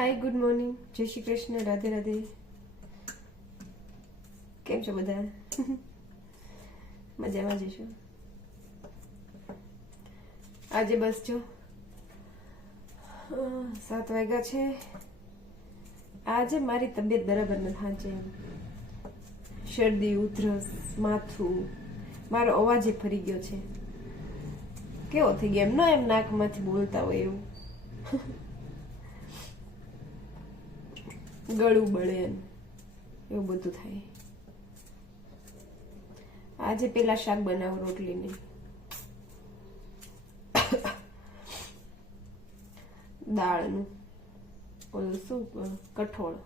Hi good morning जय श्री कृष्ण राधे राधे केम छो बधा मजामां જ છો આજે બસ જો 7 વાગ્યા છે આજે મારી તબિયત બરાબર નથી છે શરદી ઉધરસ માથું મારો અવાજ ફરી ગયો છે કેવો થઈ ગયો એમ ન એમ નાકમાંથી બોલતા હોય એવું ગળું બળે એવું બધું થાય આજે પેલા શાક બનાવો રોટલી ને દાળનું ઓલું શું કઠોળ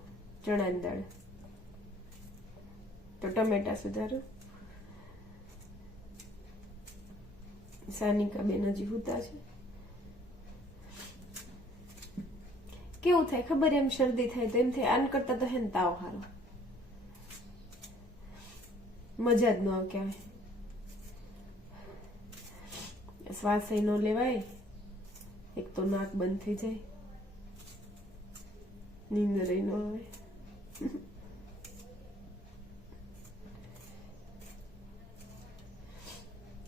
ચણાની દાળ તો ટમેટા સુધારું સાનિકા બેન હજી હુતા છે કેવું થાય ખબર એમ શરદી થાય તો એમ થાય આન કરતા તો હે ને તાવ હારો મજા જ ન આવે ક્યાંય શ્વાસ ન લેવાય એક તો નાક બંધ થઈ જાય નીંદર ન આવે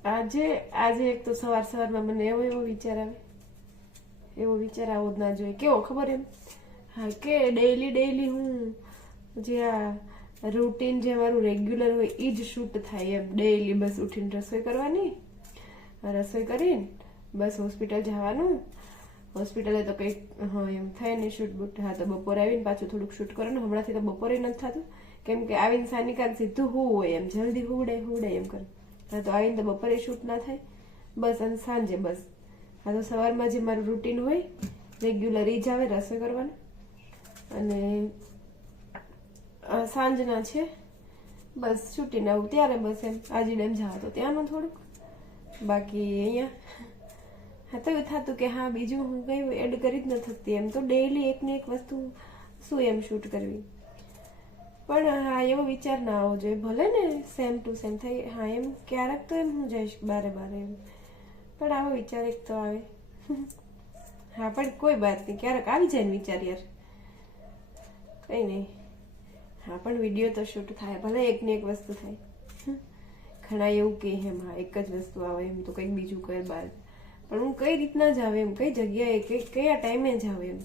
આજે એક તો સવારમાં મને એવો વિચાર આવે એવો વિચાર આવો જ ના જોઈએ કેવો ખબર એમ હા કે ડેઈલી હું જે આ રૂટીન જે મારું રેગ્યુલર હોય એ જ શૂટ થાય એમ ડેઈલી બસ ઉઠીને રસોઈ કરવાની રસોઈ કરીને બસ હોસ્પિટલ જવાનું હોસ્પિટલે તો કંઈક હા એમ થાય ને શૂટ બૂટ હા તો બપોરે આવીને પાછું થોડુંક શૂટ કરવાનું હમણાંથી તો બપોરે નથી થતું કેમ કે આવીને સાનિકા સીધું હું હોય એમ જલ્દી હુવડે એમ કરે હા તો આવીને તો બપોરે શૂટ ના થાય બસ અને સાંજે બસ હા તો સવારમાં જે મારું રૂટીન હોય રેગ્યુલર એ જ આવે રસોઈ કરવાનું અને સાંજના છે બસ છૂટીને આવું ત્યારે બસ એમ આજે ડેમ જવા તો ત્યાંનું થોડુંક બાકી અહીંયા હા તો એવું થતું કે હા બીજું હું કઈ એડ કરી જ ન થતી એમ તો ડેઈલી એકને એક વસ્તુ શું એમ શૂટ કરવી પણ હા એવો વિચાર ના આવવો જોઈએ ભલે ને સેમ ટુ સેમ થઈ હા એમ ક્યારેક તો એમ હું જઈશ બારે એમ પણ આવો વિચાર એક તો આવે હા પણ કોઈ વાત નહીં ક્યારેક આવી જાય ને વિચાર યાર કઈ નહીં હા પણ વિડીયો તો શૂટ થાય ભલે એકને એક વસ્તુ થાય ઘણા એવું કે એમ હા એક જ વસ્તુ આવે એમ તો કંઈક બીજું કરે બહાર પણ હું કઈ રીતના જ આવે એમ કઈ જગ્યાએ કયા ટાઈમે જ આવે એમ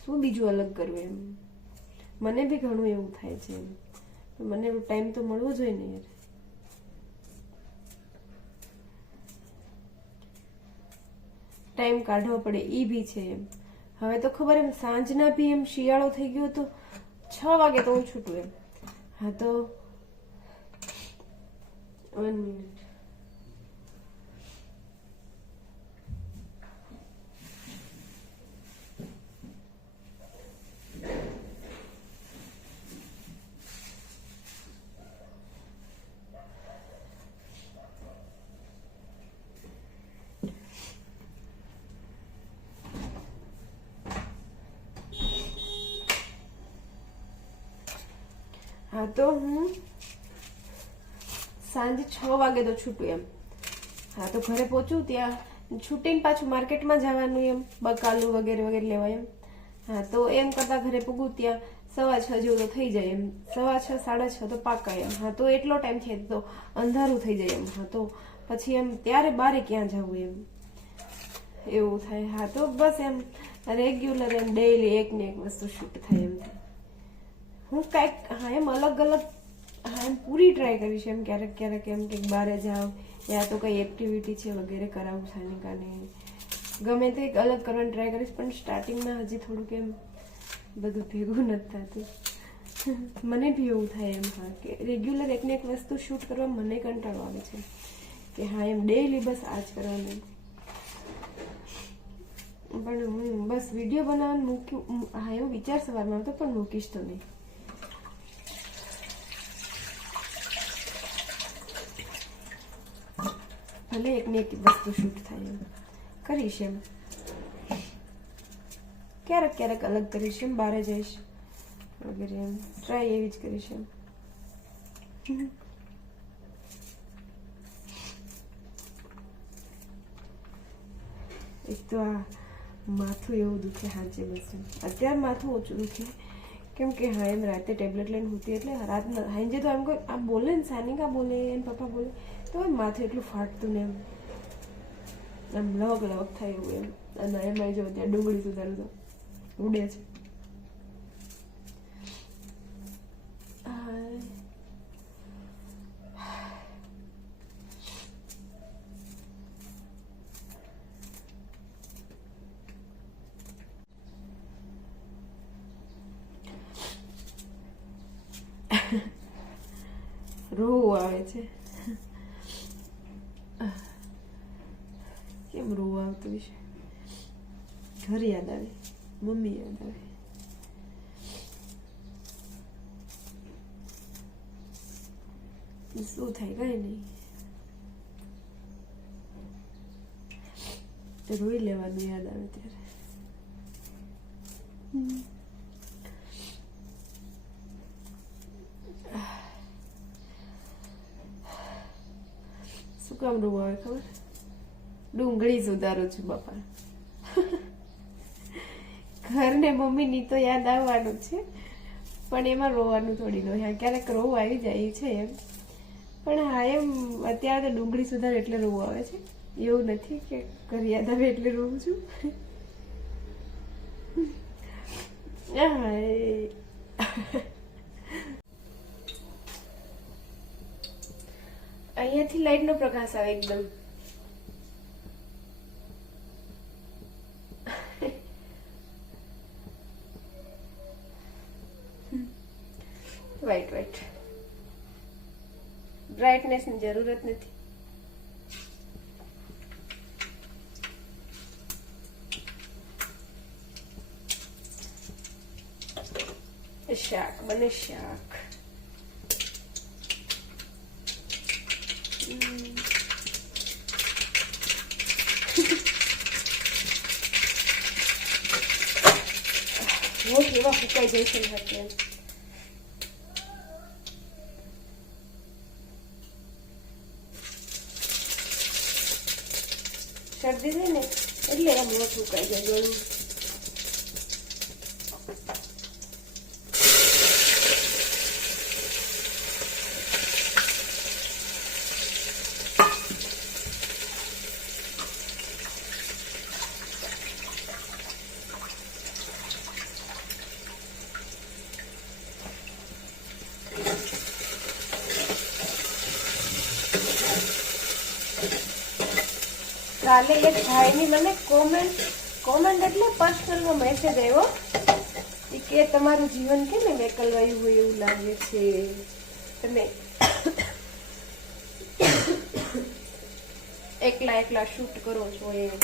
શું બીજું અલગ કરવું એમ મને બી ઘણું એવું થાય છે એમ મને એવો ટાઈમ તો મળવો જોઈએ ને યાર ટાઈમ કાઢવો પડે ઈ બી છે એમ હવે તો ખબર એમ સાંજના બી એમ શિયાળો થઈ ગયો તો 6 વાગે તો હું છૂટું એમ હા તો 1 મિનિટ હા તો હું સાંજે 6 વાગે તો છૂટું એમ હા તો ઘરે પહોંચું ત્યાં છૂટીને પાછું માર્કેટમાં જવાનું એમ બકાલું વગેરે લેવા એમ હા તો એમ કરતા ઘરે પૂગું ત્યાં 6:15 જેવું તો થઈ જાય એમ 6:15 6:30 તો પાકા એમ હા તો એટલો ટાઈમ થાય તો અંધારું થઈ જાય એમ હા તો પછી એમ ત્યારે બારે ક્યાં જવું એમ એવું થાય હા તો બસ એમ રેગ્યુલર એમ ડેઈલી એક ને એક વસ્તુ શૂટ થાય એમ હું કાંઈક હા એમ અલગ હા એમ પૂરી ટ્રાય કરીશ એમ ક્યારેક એમ કંઈક બહાર જાવ યા તો કઈ એક્ટિવિટી છે વગેરે કરાવું સાનિકાને ગમે તે એક અલગ કરવાની ટ્રાય કરીશ પણ સ્ટાર્ટિંગમાં હજી થોડુંક એમ બધું ભેગું નથી થતું મને બી એવું થાય એમ હા કે રેગ્યુલર એકને એક વસ્તુ શૂટ કરવા મને કંટાળો આવે છે કે હા એમ ડેઈલી બસ આ જ કરવાનું પણ હું બસ વિડીયો બનાવવાનું મૂક્યું હા એવું વિચાર સવારમાં આવતો પણ મૂકીશ તો નહીં ભલે એકને એક વસ્તુ શૂટ થાય એમ કરીશ એમ ક્યારેક અલગ કરીશ એમ બહાર જઈશ વગેરે એમ ટ્રાય એવી જ કરીશ એમ એક તો આ માથું એવું દુખે સાંજે બસ અત્યારે માથું ઓછું દુખે કેમ કે હા એમ રાતે ટેબ્લેટ લઈને હોતી એટલે રાતના સાંજે તો એમ કોઈ આ બોલે ને સાનિકા બોલે એને પપ્પા બોલે તો એમ માથું એટલું ફાટતું ને એમ લવક લવક થાય એવું એમ અને એમાં જો ત્યાં ડુંગળી સુધારું તો ઉડે છે. રોવું આવે છે કેમ રોવું આવતું છે ઘર યાદ આવે મમ્મી યાદ આવે શું થાય કઈ નહીં રોઈ લેવાનું યાદ આવે ત્યારે. શું કામ રોવું આવે ખબર? ડુંગળી સુધારું છું બાપા. ઘર ને મમ્મી ની તો યાદ આવવાનું છે પણ એમાં રોવાનું થોડી નો ક્યારેક રોવું આવી જાય છે એમ પણ હા એમ અત્યારે તો ડુંગળી સુધાર એટલે રોવું આવે છે એવું નથી કે ઘર યાદ આવે એટલે રોવું છું. અહીંયાથી લાઈટ નો પ્રકાશ આવે એકદમ વાઈટ વાઈટ બ્રાઇટનેસ ની જરૂરત નથી. શાક બને શાક वो केवा फुकाई जैसे हैं શરદી છે ને એટલે એમ મોં ફૂકાઈ જાય ગળું. કાલે એક ભાઈની મને કોમેન્ટ એટલે પર્સનલમાં મેસેજ આવ્યો કે તમારું જીવન કેમ એકલવાયું હોય એવું લાગે છે તમે એકલા એકલા શૂટ કરો છો એમ.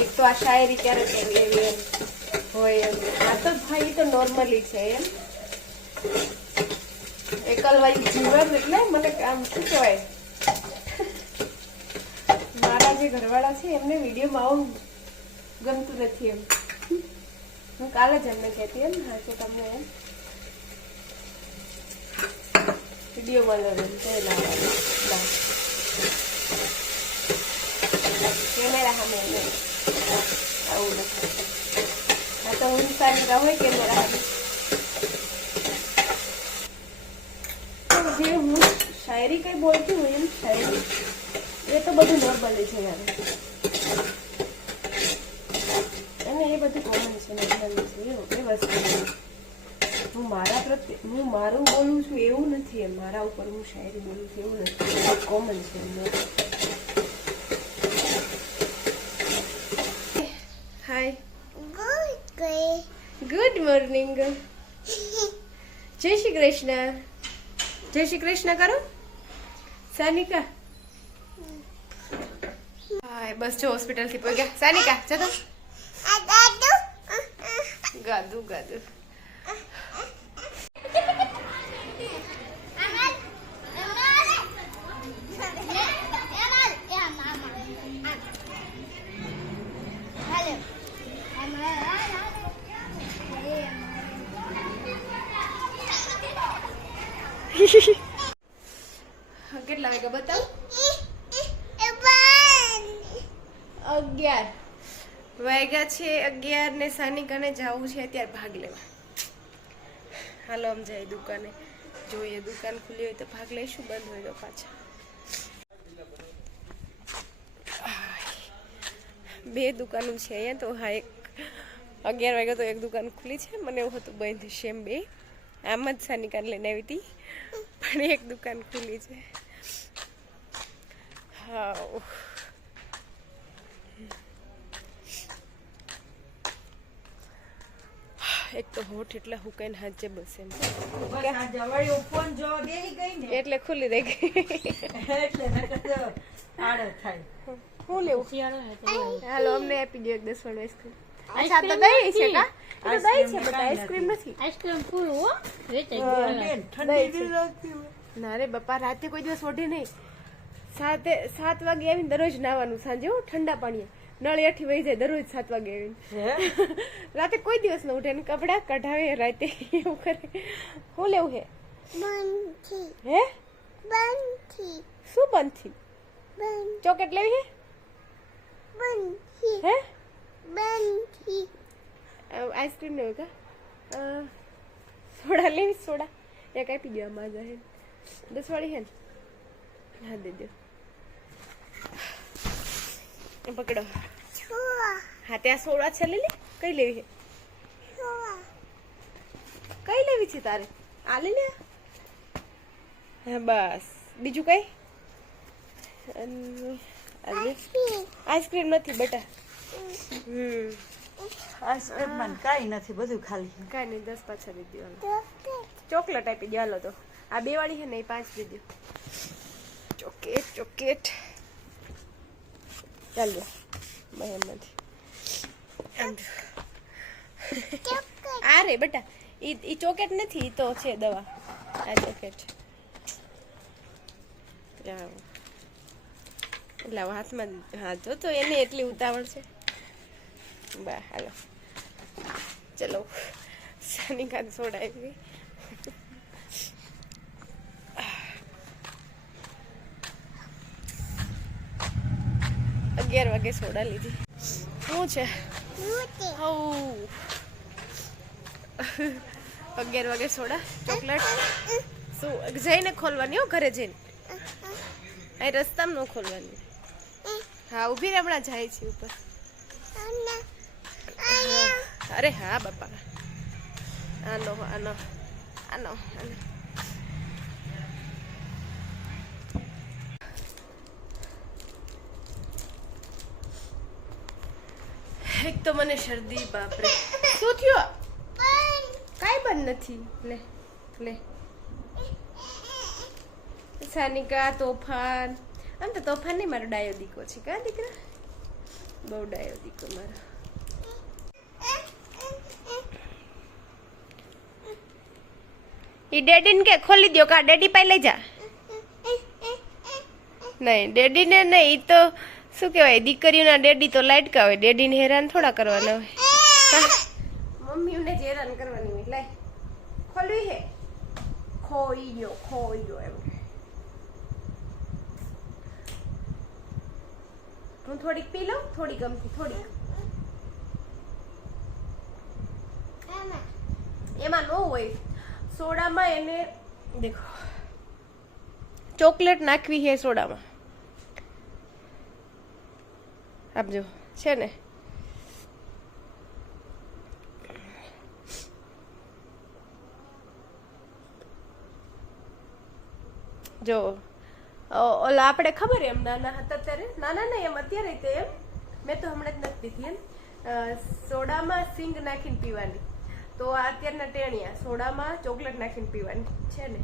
એક તો આ શાયરી ક્યારેક એવી હોય એમ આ તો ભાઈ તો નોર્મલી છે એમ એકલવાયું જીવન એટલે મને આમ શું કહેવાય મારા જે ઘરવાળા છે એમને વિડીયોમાં આવું ગમતું નથી એમ. હું કાલે જ એમને કહેતી એમ હા કે તમને એમ વિડીયોમાં કેમેરા સામે આવું નથી. હા તો હું સારી હોય કેમેરા સામે જે હું શાયરી કઈ બોલતી હોય એમ શાયરી એ તો બધું નોર્મલ છે યાર અને એ બધું કોમન છે નોર્મલ છે એ વસ્તુ હું મારા પ્રત્યે હું મારું બોલું છું એવું નથી એમ મારા ઉપર હું શાયરી બોલું છું એવું નથી કોમન છે. હાય ગુડ મોર્નિંગ જય શ્રી કૃષ્ણ જય શ્રી કૃષ્ણ કરો સાનિકા. હા બસ જો હોસ્પિટલ થી પહોંચ્યા સાનિકા ચલો ગાદુ ગાદુ કેટલા વાગ્યા બતાવ 11 વાગ્યા છે 11 ને સાનિકાને જવું છે અત્યારે ભાગ લેવા. હાલો આમ જાય દુકાને, જોઈએ દુકાન ખુલી હોય તો ભાગ લઈશું, બંધ હોય તો પાછા. 2 દુકાનો છે અહીંયા તો. હા, એક 11 વાગ્યા તો એક દુકાન ખુલી છે, મને એવું હતું બંધ છે એમ. 2 આમ જ સાનિકાને લઈને આવી હતી, પણ એક દુકાન ખુલી છે. હા, એક તો હોઠ એટલા હુકાઈને હાજે બસ એમ એટલે ખુલ્લી રહી ગઈ. હું લેવું? હાલો અમને આપી દો એક 10 વાળો આઈસ્ક્રીમ. અચ્છા તો દહીં છે કા? તો દહીં છે બટ આઈસ્ક્રીમ નથી. આઈસ્ક્રીમ ફૂલ હો ના રે બાપા, રાતે કોઈ દિવસ ઓઢે નહીં. 7 વાગે આવીને દરરોજ નાવાનું સાંજે, હું ઠંડા પાણીએ નળ એઠી વહી જાય દરરોજ 7 વાગે આવીને. રાતે કોઈ દિવસ ન ઉઠે ને કપડા કઢાવે રાતે એવું કરે. શું લેવું હે? હે શું બંધી? ચોકેટ લેવી હે? હે આઈસ્ક્રીમ લેવું કા? સોડા લેવી? સોડા એક આપી દો. આમાં હે 10 વાળી હે ને? હા દે દો. પકડો. હા ત્યાં સોડા છે, લઈ લે. કઈ લેવી છે? કઈ લેવી છે તારે? આ લઈ લે. હા બસ. બીજું કઈ? આઈસ્ક્રીમ નથી બેટા. આઈસ્ક્રીમ કાંઈ નથી, બધું ખાલી. કાંઈ નહીં, 10 પાછા દઈ દો. ચોકલેટ આપી દો. હાલો તો આ 2 વાળી છે ને, એ 5 દઈ દો. ચોકેટ ચાલો એમાંથી. આ રે બેટા, ઈ ચોકેટ નથી, ઈ તો છે દવા. આ ચોકેટ એટલે હાથમાં. હા જો તો એને એટલી ઉતાવળ છે. બા હાલો ચલો. સાનિકા સોડા આવી. 11 વાગે સોડા લીધી. શું છે? 11 વાગે સોડા ચોકલેટ. શું જઈને ખોલવાની? હો ઘરે જઈને, અહીં રસ્તામાં ન ખોલવાની. હા ઊભી રે, હમણાં જાય છે ઉપર. અરે હા બાપા, આનો આનો આનો આનો. એક તો મને શરદી. બાપરે શું થયું? કાંઈ બંધ નથી. લે લે સાનિકા તોફાન. આમ તો તોફાન નહીં, મારો ડાયો દીકો છે. કા દીકરા? બહુ ડાયો દીકો મારો. ઈ ડેડીને કે ખોલી દો કા? ડેડી પાસે લઈ જા. નહીં ડેડીને નહીં, ઈ તો શું કહેવાય, દીકરીઓના ડેડી તો લાઈટકા હોય. ડેડીને હેરાન થોડા કરવાના હોય. મમ્મીઓને જ હેરાન કરવાની હોય. લાય ખોલવી હે? ખોઈ ગયો એમ. હું થોડીક પી લઉં, થોડી ગમતી થોડીક. એમાં ન હોય સોડામાં. એને દેખો ચોકલેટ નાખવી છે સોડામાં. આપજો છે ને. જો ઓલા આપણે ખબર એમ નાના હતા ત્યારે, નાના નહીં એમ અત્યારે તે એમ, મેં તો હમણાં જ નથી પીધી એમ. સોડામાં સિંગ નાખીને પીવાની. તો અત્યારના ટેણિયા સોડામાં ચોકલેટ નાખીને પીવાની છે ને.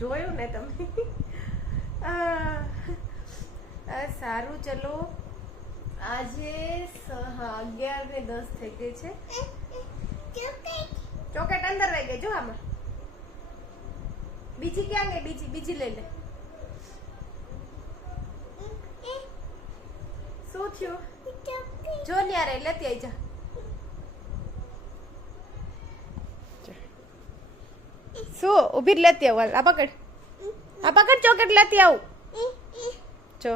જોયું ને તમે? સારું ચલો. આજે 11:10 થઈ ગઈ છે. ચોકેટ અંદર રહી ગઈ જો આમાં. બીજી ક્યાં ગઈ? બીજી લઈ લે. શું થયું? જો ન્યારે લેતી આવી જા. શું ઉભી લેતી આવું? આ પકડ ચોકેટ લેતી આવું. જો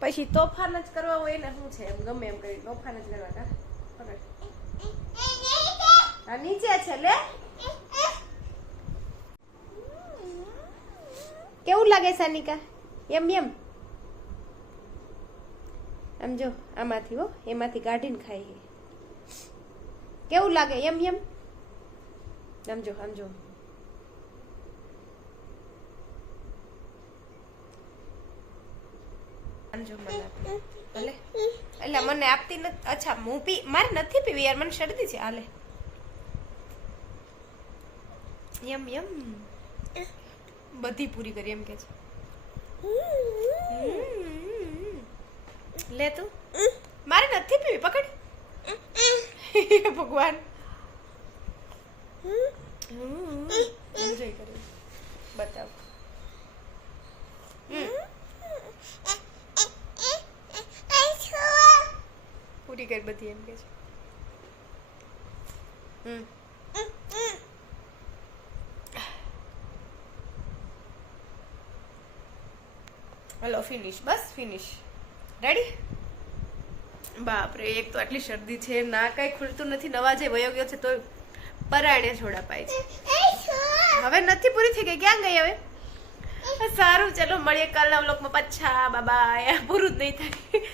પછી તોફાન જ કરવા હોય ને શું છે એમ ગમે એમ કરી તોફાન જ કરવા કા પકડ આ નીચે છે લે કેવું લાગે સાનિકા એમ એમ આમ જો આમાંથી હો એમાંથી કાઢીને ખાઈ કેવું લાગે એમ એમ સમજો સમજો સમજો મને ભલે એટલે મને આપતી નથી અચ્છા હું પી મારે નથી પીવી યાર મને શરદી છે હાલે યમ યમ બધી પૂરી કરી એમ કે છે લે તું મારે નથી પીવી પકડ ભગવાન એન્જોય કરી બતાવ પૂરી કરી બધી એમ કે છે હલો ફિનિશ બસ ફિનિશ રેડી બાપરે એક તો આટલી શરદી છે ના કઈ ખુલતું નથી નવાજે વયો ગયો છે તો પરાણે છોડા પાય છે હવે નથી પૂરી થઈ ગઈ ક્યાં ગઈ હવે સારું ચલો મળીએ કાલના વ્લોગમાં પાછા બાય પૂરું જ નહીં થાય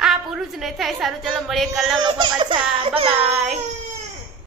આ પૂરું જ નહીં થાય સારું ચલો મળીએ કાલના વ્લોગમાં પાછા બાય